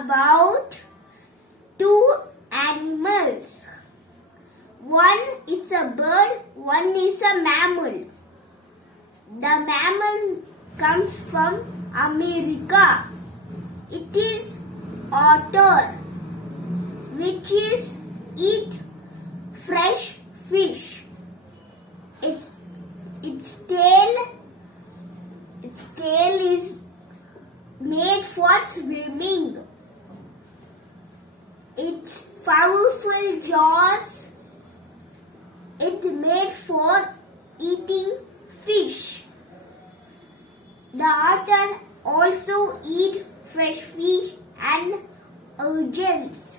about two animals. One is a bird, one is a mammal. The mammal comes from America. It is otter, which is eat fresh fish. Its tail is made for swimming. Its powerful jaws it made for eating fish. The otter also eat fresh fish and urchins,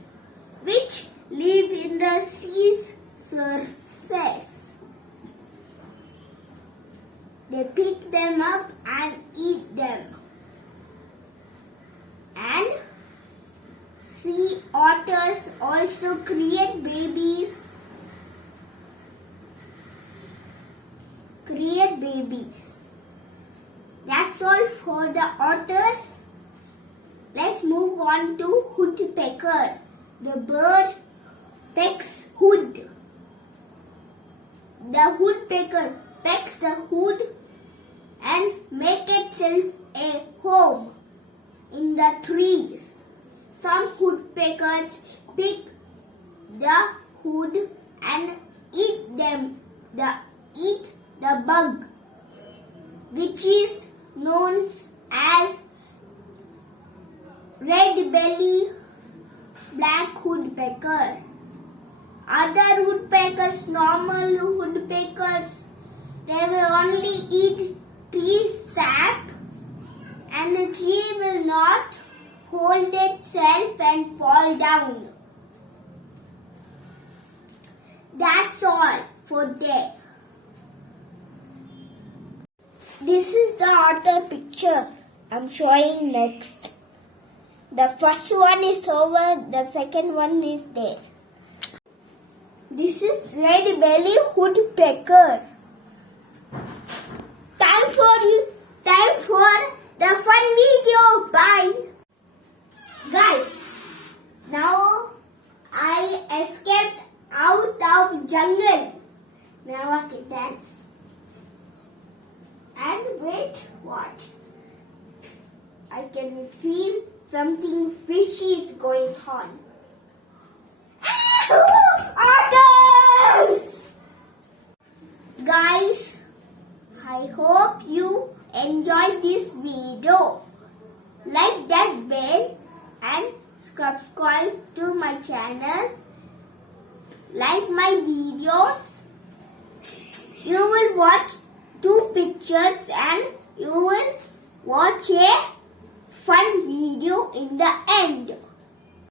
which live in the sea's surface. They pick them up and eat them. And sea otters also create babies. That's all for the otters. Let's move on to woodpecker. The bird pecks wood. The woodpecker pecks the wood and makes itself a home in the trees. Some woodpeckers pick the wood and eat the bug, which is known as red-bellied black woodpecker. Other woodpeckers, normal woodpeckers, they will only eat tree sap, and the tree will not hold itself and fall down. That's all for today. This is the otter picture I'm showing next. The first one is over, the second one is there. This is red-bellied woodpecker. Time for the fun video. Bye. Guys, now I escaped out of jungle. Now okay, dance. And wait, what? I can feel something fishy is going on. Otters! Guys, I hope you enjoyed this video. Like that bell and subscribe to my channel. Like my videos. You will watch 2 pictures and you will watch a fun video in the end.